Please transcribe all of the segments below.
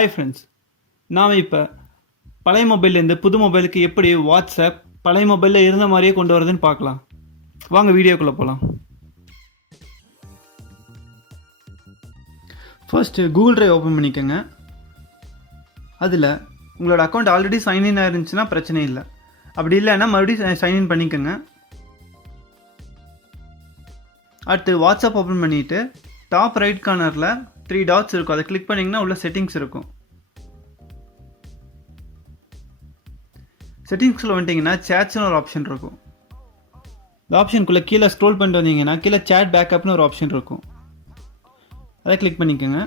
Hi friends, நாம் இப்போ பழைய மொபைல்லேருந்து புது மொபைலுக்கு எப்படி வாட்ஸ்அப் பழைய மொபைலில் இருந்த மாதிரியே கொண்டு வரதுன்னு பார்க்கலாம். வாங்க வீடியோக்குள்ளே போகலாம். ஃபர்ஸ்ட்டு கூகுள் ட்ரைவ் ஓப்பன் பண்ணிக்கோங்க. அதில் உங்களோட அக்கௌண்ட் ஆல்ரெடி சைன்இன் ஆயிருந்துச்சுன்னா பிரச்சனை இல்லை. அப்படி இல்லைன்னா மறுபடியும் சைன்இன் பண்ணிக்கோங்க. அடுத்து வாட்ஸ்அப் ஓப்பன் பண்ணிவிட்டு டாப் ரைட் கார்னரில் 3 டாட்ஸ் இருக்கும். அதை கிளிக் பண்ணிங்கன்னா உள்ள செட்டிங்ஸ் இருக்கும். செட்டிங்ஸில் வந்துட்டிங்கன்னா சேட்ஸ்னு ஒரு ஆப்ஷன் இருக்கும். இந்த ஆப்ஷனுக்குள்ளே கீழே ஸ்க்ரோல் பண்ணிட்டு வந்தீங்கன்னா கீழே சேட் பேக்கப்னு ஒரு ஆப்ஷன் இருக்கும். அதை கிளிக் பண்ணிக்கோங்க.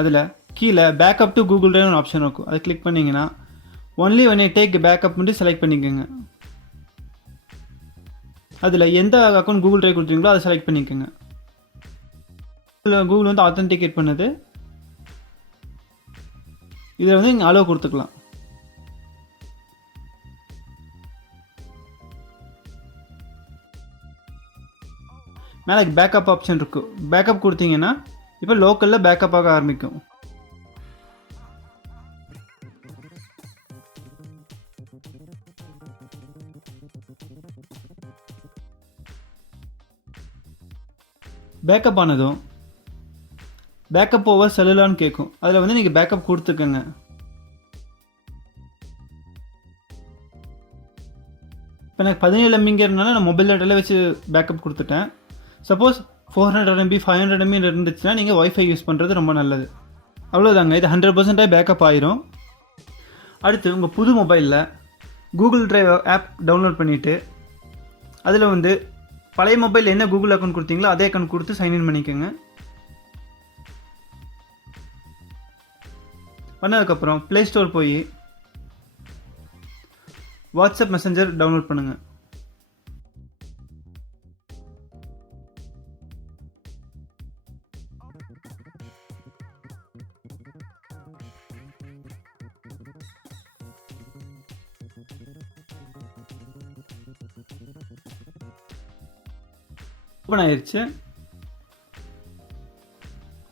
அதில் கீழே பேக்கப் டு கூகுள் ட்ரைவ்னு ஒரு ஆப்ஷன் இருக்கும். அதை கிளிக் பண்ணிங்கன்னா only when you take backup மட்டும் செலக்ட் பண்ணிக்கோங்க. அதில் எந்த அக்கௌண்ட் கூகுள் ட்ரைவ் கொடுத்துருங்களோ அதை செலக்ட் பண்ணிக்கோங்க. கூகுள் வந்து ஆத்தென்டிகேட் பண்ணுது. இதில் வந்து நீங்கள் அலோவ் கொடுத்துக்கலாம். மேலே பேக்கப் ஆப்ஷன் இருக்கும். பேக்கப் கொடுத்தீங்கன்னா இப்போ லோக்கலில் பேக்கப் ஆக ஆரம்பிக்கும். பேக்கப் ஆனதும் பேக்கப் ஓவர் செல்லுலான்னு கேட்கும். அதில் வந்து நீங்கள் பேக்கப் கொடுத்துக்கோங்க. இப்போ எனக்கு 17 MBங்கிறதுனால நான் மொபைல் டேட்டாவில் வச்சு பேக்கப் கொடுத்துட்டேன். சப்போஸ் 400 MB 500 MB இருந்துச்சுன்னா நீங்கள் ஒய்ஃபை யூஸ் பண்ணுறது ரொம்ப நல்லது. அவ்வளோதாங்க, இது 100% பேக்கப் ஆயிரும். அடுத்து உங்கள் புது மொபைலில் கூகுள் ட்ரைவ் ஆப் டவுன்லோட் பண்ணிவிட்டு அதில் வந்து பழைய மொபைல் என்ன கூகுள் அக்கௌண்ட் கொடுத்தீங்களோ அதே அக்கௌண்ட் கொடுத்து சைன்இன் பண்ணிக்கோங்க. பண்ணதுக்கப்புறம் ப்ளே ஸ்டோர் போய் வாட்ஸ்அப் மெசஞ்சர் டவுன்லோட் பண்ணுங்கள். ஓப்பன் ஆயிடுச்சு.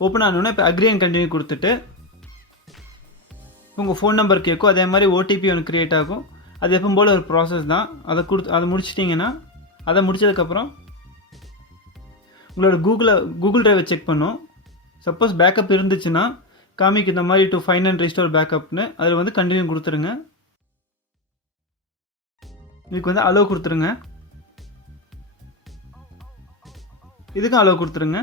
ஓப்பன் ஆனோடனே இப்போ அக்ரி அண்ட் கண்டினியூ கொடுத்துட்டு உங்கள் ஃபோன் நம்பர் கேட்கும். அதே மாதிரி ஓடிபி ஒன்று க்ரியேட் ஆகும். அது எப்பவும் போல் ஒரு ப்ராசஸ் தான். அதை முடிச்சிட்டிங்கன்னா அதை முடித்ததுக்கப்புறம் உங்களோட கூகுள் ட்ரைவை செக் பண்ணும். சப்போஸ் பேக்கப் இருந்துச்சுன்னா காமிக்கு இந்த மாதிரி டு ஃபைண்ட் அண்ட் ரீஸ்டோர் பேக்கப்னு அதில் வந்து கண்டினியூ கொடுத்துருங்க. இதுக்கு வந்து அலோவ் கொடுத்துருங்க. இதுக்கும் அலோவ் கொடுத்துருங்க.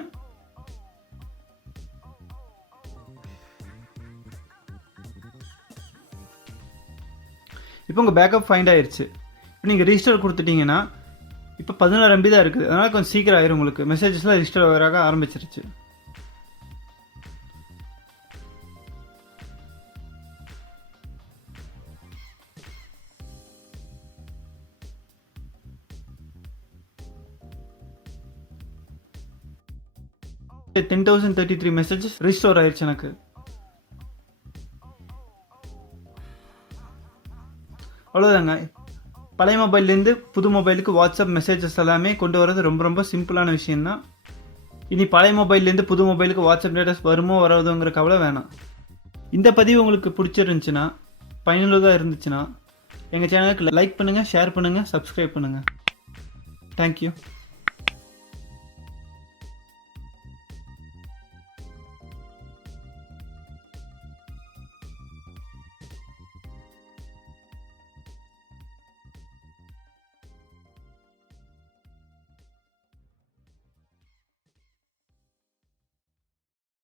இப்போ உங்கள் பேக்கப் ஃபைண்ட் ஆயிடுச்சு. இப்போ நீங்கள் ரிஜிஸ்டர் கொடுத்துட்டிங்கன்னா இப்போ 16 MB தான் இருக்குது. அதனால் கொஞ்சம் சீக்கிரம் ஆயிரும். உங்களுக்கு மெசேஜஸ்லாம் ரிஜிஸ்டர் ஆக ஆரம்பிச்சிருச்சு. $10,033 மெசேஜஸ் ரிஜிஸ்டர் ஆயிடுச்சு எனக்கு. அவ்வளோதாங்க. பழைய மொபைல்லேருந்து புது மொபைலுக்கு வாட்ஸ்அப் மெசேஜஸ் எல்லாமே கொண்டு வரது ரொம்ப ரொம்ப சிம்பிளான விஷயந்தான். இனி பழைய மொபைல்லேருந்து புது மொபைலுக்கு வாட்ஸ்அப் டேட்டாஸ் வருமோ வராதுங்கிற கவலை வேணாம். இந்த பதிவு உங்களுக்கு பிடிச்சிருந்துச்சுன்னா, பயனுள்ளதாக இருந்துச்சுன்னா எங்கள் சேனலுக்கு லைக் பண்ணுங்கள், ஷேர் பண்ணுங்கள், சப்ஸ்கிரைப் பண்ணுங்கள். தேங்க்யூ.